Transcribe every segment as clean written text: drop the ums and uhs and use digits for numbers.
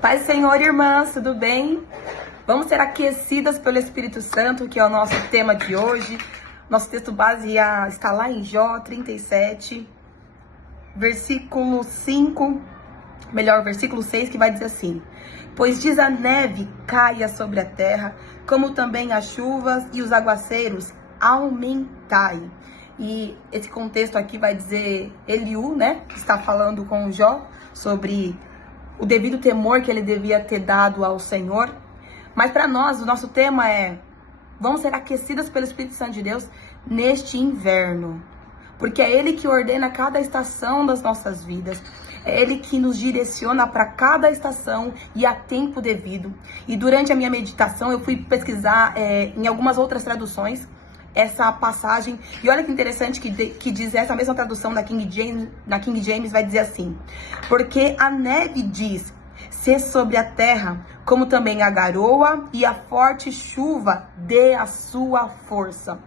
Paz, Senhor, irmãs, tudo bem? Vamos ser aquecidas pelo Espírito Santo, que é o nosso tema de hoje. Nosso texto base está lá em Jó 37, versículo 5, versículo 6, que vai dizer assim: Pois diz a neve caia sobre a terra, como também as chuvas e os aguaceiros aumentai. E esse contexto aqui vai dizer Eliú, né, que está falando com Jó sobre o devido temor que ele devia ter dado ao Senhor. Mas para nós, o nosso tema é: vamos ser aquecidas pelo Espírito Santo de Deus neste inverno. Porque é Ele que ordena cada estação das nossas vidas. É Ele que nos direciona para cada estação e a tempo devido. E durante a minha meditação, eu fui pesquisar em algumas outras traduções essa passagem. E olha que interessante que diz essa mesma tradução na King James vai dizer assim: Porque a neve diz ser sobre a terra, como também a garoa e a forte chuva dê a sua força.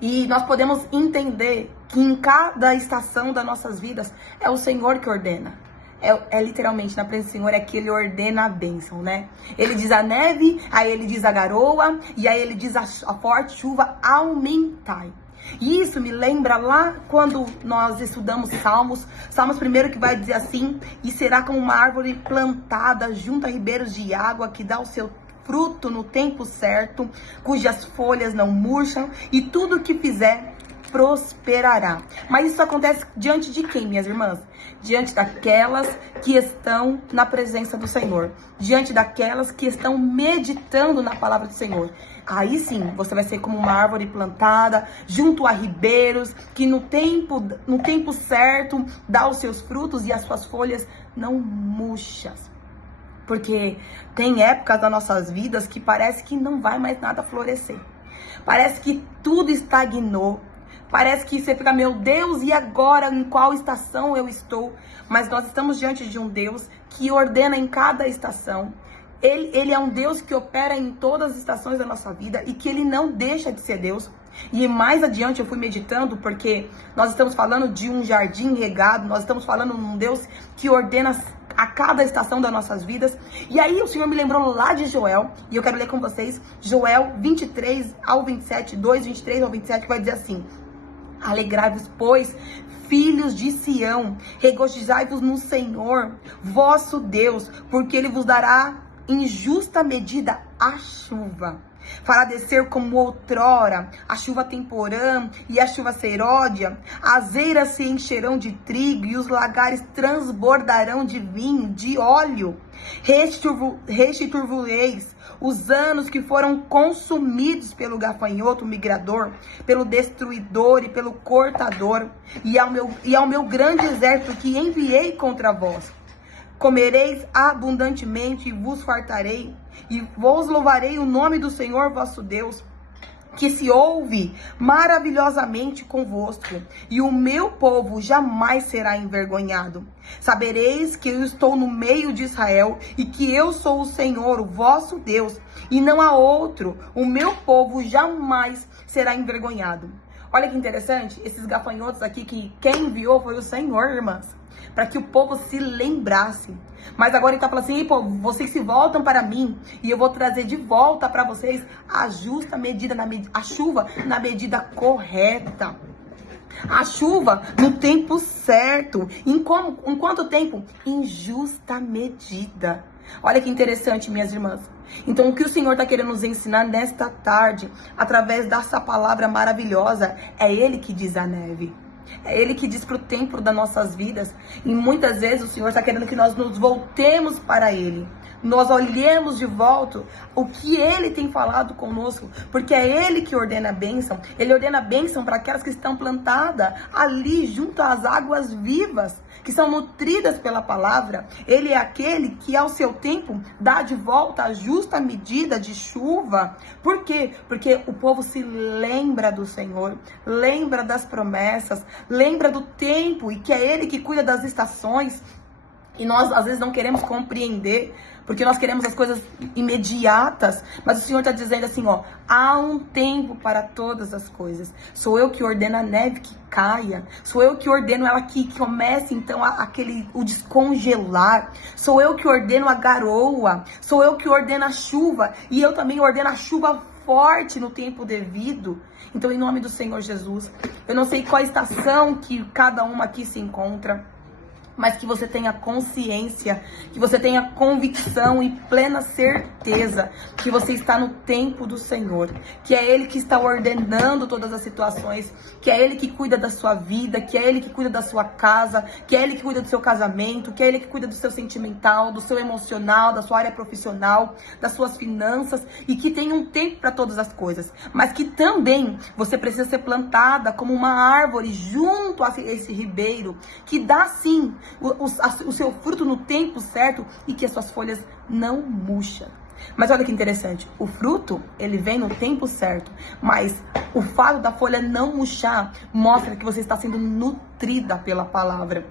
E nós podemos entender que em cada estação das nossas vidas é o Senhor que ordena. É literalmente, na presença do Senhor, é que Ele ordena a bênção, né? Ele diz a neve, aí Ele diz a garoa, e aí Ele diz a forte chuva, aumentai. E isso me lembra lá quando nós estudamos Salmos 1 que vai dizer assim: E será como uma árvore plantada junto a ribeiros de água, que dá o seu fruto no tempo certo, cujas folhas não murcham, e tudo que fizer prosperará. Mas isso acontece diante de quem, minhas irmãs? Diante daquelas que estão na presença do Senhor, diante daquelas que estão meditando na palavra do Senhor. Aí sim, você vai ser como uma árvore plantada junto a ribeiros, que no tempo certo dá os seus frutos e as suas folhas não murcham. Porque tem épocas das nossas vidas que parece que não vai mais nada florescer. Parece que tudo estagnou. Parece que você fica, meu Deus, e agora em qual estação eu estou? Mas nós estamos diante de um Deus que ordena em cada estação. Ele é um Deus que opera em todas as estações da nossa vida e que Ele não deixa de ser Deus. E mais adiante eu fui meditando, porque nós estamos falando de um jardim regado, nós estamos falando de um Deus que ordena a cada estação das nossas vidas. E aí o Senhor me lembrou lá de Joel, e eu quero ler com vocês, Joel 23 ao 27, 2, 23 ao 27, que vai dizer assim: Alegrai-vos, pois, filhos de Sião, regozijai-vos no Senhor, vosso Deus, porque Ele vos dará em justa medida a chuva. Fará descer como outrora a chuva temporã e a chuva seródia. As eiras se encherão de trigo e os lagares transbordarão de vinho, de óleo. Restituireis os anos que foram consumidos pelo gafanhoto migrador, pelo destruidor e pelo cortador, e ao meu grande exército que enviei contra vós. Comereis abundantemente e vos fartarei, e vos louvarei o nome do Senhor vosso Deus, que se ouve maravilhosamente convosco, e o meu povo jamais será envergonhado. Sabereis que eu estou no meio de Israel, e que eu sou o Senhor, o vosso Deus, e não há outro. O meu povo jamais será envergonhado. Olha que interessante, esses gafanhotos aqui, que quem enviou foi o Senhor, irmãs, para que o povo se lembrasse. Mas agora ele está falando assim: pô, vocês se voltam para mim, e eu vou trazer de volta para vocês a justa medida, a chuva na medida correta. A chuva no tempo certo. Em quanto tempo? Em justa medida. Olha que interessante, minhas irmãs. Então, o que o Senhor está querendo nos ensinar nesta tarde, através dessa palavra maravilhosa, é Ele que diz a neve. É Ele que diz para o tempo das nossas vidas. E muitas vezes o Senhor está querendo que nós nos voltemos para Ele. Nós olhemos de volta o que Ele tem falado conosco, porque é Ele que ordena a bênção. Ele ordena a bênção para aquelas que estão plantadas ali junto às águas vivas, que são nutridas pela palavra. Ele é aquele que ao seu tempo dá de volta a justa medida de chuva. Por quê? Porque o povo se lembra do Senhor, lembra das promessas, lembra do tempo, e que é Ele que cuida das estações. E nós, às vezes, não queremos compreender, porque nós queremos as coisas imediatas. Mas o Senhor está dizendo assim, ó, há um tempo para todas as coisas. Sou eu que ordeno a neve que caia. Sou eu que ordeno ela que comece, então, o descongelar. Sou eu que ordeno a garoa. Sou eu que ordeno a chuva. E eu também ordeno a chuva forte no tempo devido. Então, em nome do Senhor Jesus, eu não sei qual estação que cada uma aqui se encontra, mas que você tenha consciência, que você tenha convicção e plena certeza que você está no tempo do Senhor, que é Ele que está ordenando todas as situações, que é Ele que cuida da sua vida, que é Ele que cuida da sua casa, que é Ele que cuida do seu casamento, que é Ele que cuida do seu sentimental, do seu emocional, da sua área profissional, das suas finanças, e que tem um tempo para todas as coisas, mas que também você precisa ser plantada como uma árvore junto a esse ribeiro, que dá sim o seu fruto no tempo certo e que as suas folhas não murcham. Mas olha que interessante, o fruto, ele vem no tempo certo, mas o fato da folha não murchar mostra que você está sendo nutrida pela palavra.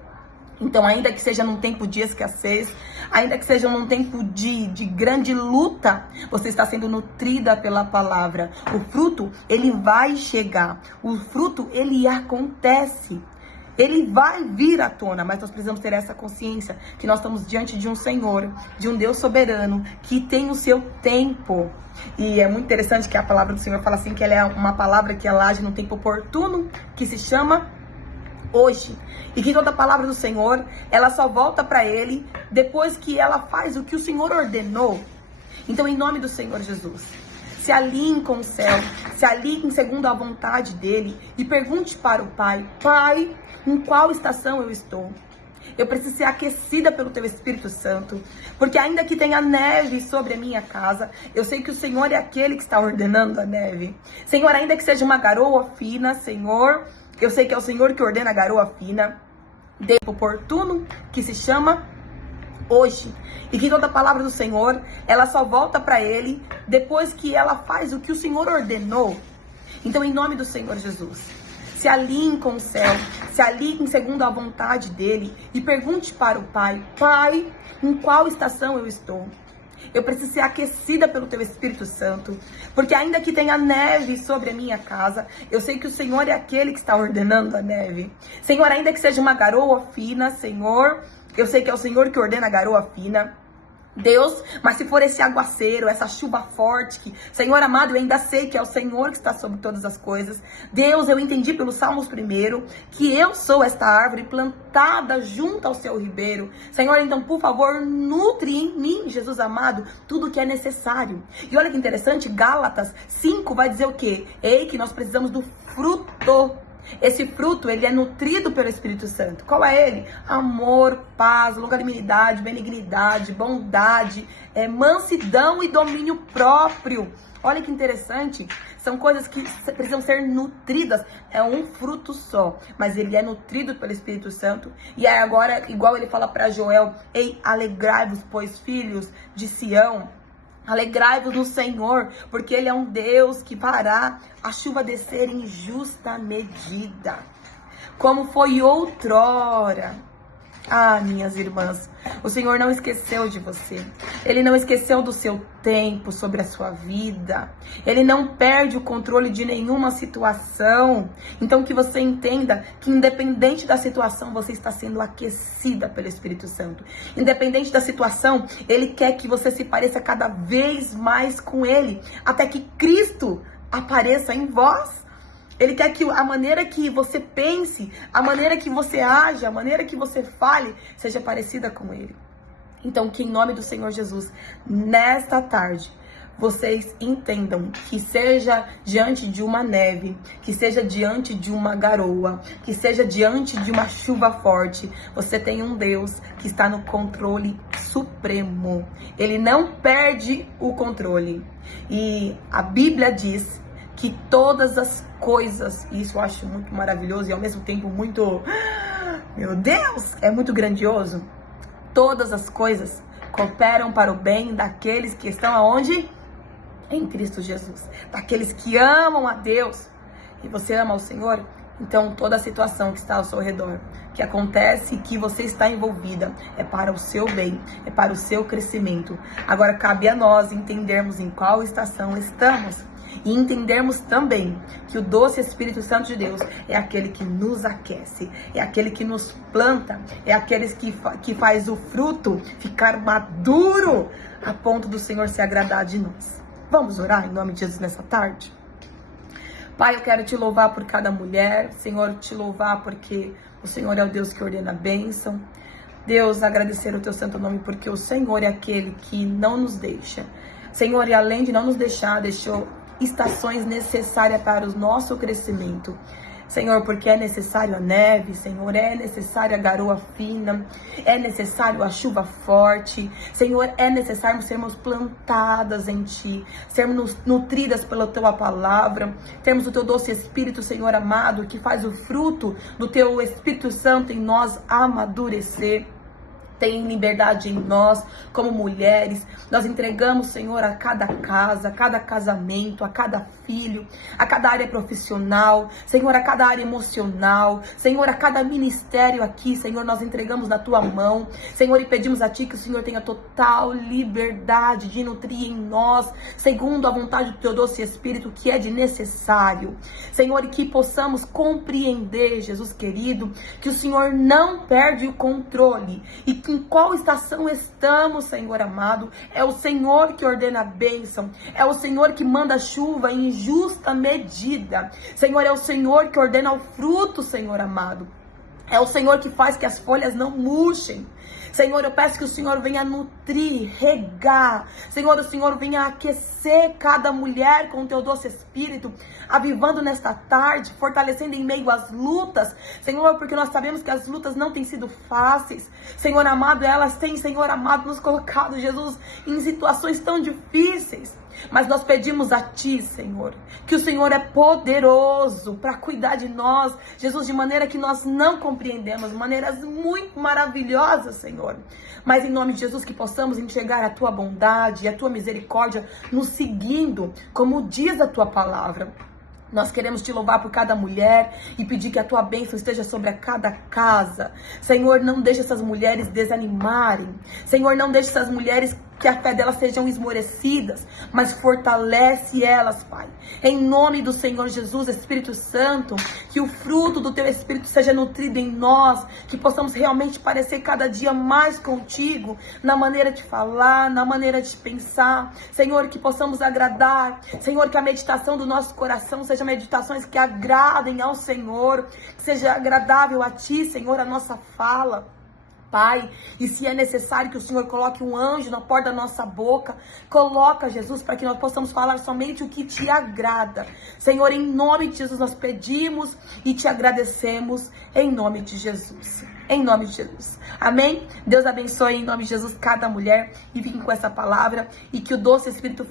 Então, ainda que seja num tempo de escassez, ainda que seja num tempo de grande luta, você está sendo nutrida pela palavra. O fruto, ele vai chegar. O fruto, ele acontece. Ele vai vir à tona, mas nós precisamos ter essa consciência que nós estamos diante de um Senhor, de um Deus soberano, que tem o seu tempo. E é muito interessante que a palavra do Senhor fala assim, que ela é uma palavra que ela age no tempo oportuno, que se chama hoje. E que toda palavra do Senhor, ela só volta para Ele depois que ela faz o que o Senhor ordenou. Então, em nome do Senhor Jesus, se alinhe com o céu, se alinhe segundo a vontade dEle e pergunte para o Pai, Pai, em qual estação eu estou? Eu preciso ser aquecida pelo Teu Espírito Santo, porque ainda que tenha neve sobre a minha casa, eu sei que o Senhor é aquele que está ordenando a neve. Senhor, ainda que seja uma garoa fina, Senhor, eu sei que é o Senhor que ordena a garoa fina, tempo oportuno, que se chama hoje. E que toda palavra do Senhor, ela só volta para Ele depois que ela faz o que o Senhor ordenou. Então, em nome do Senhor Jesus, se alinhe com o céu, se alinhe segundo a vontade dEle e pergunte para o Pai, Pai, em qual estação eu estou? Eu preciso ser aquecida pelo Teu Espírito Santo, porque ainda que tenha neve sobre a minha casa, eu sei que o Senhor é aquele que está ordenando a neve. Senhor, ainda que seja uma garoa fina, Senhor, eu sei que é o Senhor que ordena a garoa fina. Deus, mas se for esse aguaceiro, essa chuva forte, que, Senhor amado, eu ainda sei que é o Senhor que está sobre todas as coisas. Deus, eu entendi pelo Salmos 1 que eu sou esta árvore plantada junto ao seu ribeiro. Senhor, então, por favor, nutre em mim, Jesus amado, tudo o que é necessário. E olha que interessante, Gálatas 5 vai dizer o quê? Ei, que nós precisamos do fruto. Esse fruto, ele é nutrido pelo Espírito Santo. Qual é ele? Amor, paz, longanimidade, benignidade, bondade, mansidão e domínio próprio. Olha que interessante. São coisas que precisam ser nutridas. É um fruto só, mas ele é nutrido pelo Espírito Santo. E aí agora, igual ele fala para Joel, ei, alegrai-vos, pois filhos de Sião. Alegrai-vos no Senhor, porque Ele é um Deus que fará a chuva descer em justa medida, como foi outrora. Ah, minhas irmãs, o Senhor não esqueceu de você. Ele não esqueceu do seu tempo sobre a sua vida. Ele não perde o controle de nenhuma situação. Então que você entenda que independente da situação, você está sendo aquecida pelo Espírito Santo. Independente da situação, Ele quer que você se pareça cada vez mais com Ele, até que Cristo apareça em vós. Ele quer que a maneira que você pense, a maneira que você age, a maneira que você fale, seja parecida com Ele. Então, que em nome do Senhor Jesus, nesta tarde, vocês entendam que seja diante de uma neve, que seja diante de uma garoa, que seja diante de uma chuva forte, você tem um Deus que está no controle supremo. Ele não perde o controle. E a Bíblia diz que todas as coisas, e isso eu acho muito maravilhoso e ao mesmo tempo muito, meu Deus, é muito grandioso. Todas as coisas cooperam para o bem daqueles que estão aonde? Em Cristo Jesus. Daqueles que amam a Deus. E você ama o Senhor? Então toda a situação que está ao seu redor, que que acontece, que você está envolvida, é para o seu bem, é para o seu crescimento. Agora cabe a nós entendermos em qual estação estamos. E entendermos também que o doce Espírito Santo de Deus é aquele que nos aquece, é aquele que nos planta, é aquele que faz o fruto ficar maduro a ponto do Senhor se agradar de nós. Vamos orar em nome de Jesus nessa tarde? Pai, eu quero te louvar por cada mulher, Senhor, te louvar porque o Senhor é o Deus que ordena a bênção. Deus, agradecer o teu santo nome porque o Senhor é aquele que não nos deixa. Senhor, e além de não nos deixar, deixou estações necessárias para o nosso crescimento. Senhor, porque é necessário a neve, Senhor, é necessário a garoa fina, é necessário a chuva forte, Senhor, é necessário sermos plantadas em Ti, sermos nutridas pela Tua palavra, termos o Teu doce Espírito, Senhor amado, que faz o fruto do Teu Espírito Santo em nós amadurecer. Tem liberdade em nós, como mulheres. Nós entregamos, Senhor, a cada casa, a cada casamento, a cada filho, a cada área profissional, Senhor, a cada área emocional, Senhor, a cada ministério aqui, Senhor, nós entregamos na Tua mão, Senhor, e pedimos a Ti que o Senhor tenha total liberdade de nutrir em nós, segundo a vontade do Teu doce Espírito, que é de necessário, Senhor, e que possamos compreender, Jesus querido, que o Senhor não perde o controle, e que em qual estação estamos, Senhor amado, é o Senhor que ordena a bênção, é o Senhor que manda chuva em justa medida, Senhor, é o Senhor que ordena o fruto, Senhor amado, é o Senhor que faz que as folhas não murchem. Senhor, eu peço que o Senhor venha nutrir, regar. Senhor, o Senhor venha aquecer cada mulher com o Teu doce Espírito, avivando nesta tarde, fortalecendo em meio às lutas. Senhor, porque nós sabemos que as lutas não têm sido fáceis. Senhor amado, elas têm, Senhor amado, nos colocado, Jesus, em situações tão difíceis. Mas nós pedimos a Ti, Senhor, que o Senhor é poderoso para cuidar de nós, Jesus, de maneira que nós não compreendemos, maneiras muito maravilhosas, Senhor. Mas em nome de Jesus que possamos enxergar a Tua bondade e a Tua misericórdia nos seguindo, como diz a Tua palavra. Nós queremos Te louvar por cada mulher e pedir que a Tua bênção esteja sobre a cada casa. Senhor, não deixe essas mulheres desanimarem. Senhor, não deixe essas mulheres que a fé delas sejam esmorecidas, mas fortalece elas, Pai. Em nome do Senhor Jesus, Espírito Santo, que o fruto do Teu Espírito seja nutrido em nós, que possamos realmente parecer cada dia mais contigo, na maneira de falar, na maneira de pensar. Senhor, que possamos agradar. Senhor, que a meditação do nosso coração seja meditações que agradem ao Senhor, que seja agradável a Ti, Senhor, a nossa fala. Pai, e se é necessário que o Senhor coloque um anjo na porta da nossa boca, coloca, Jesus, para que nós possamos falar somente o que Te agrada. Senhor, em nome de Jesus nós pedimos e Te agradecemos, em nome de Jesus. Em nome de Jesus. Amém? Deus abençoe em nome de Jesus cada mulher e fiquem com essa palavra e que o doce Espírito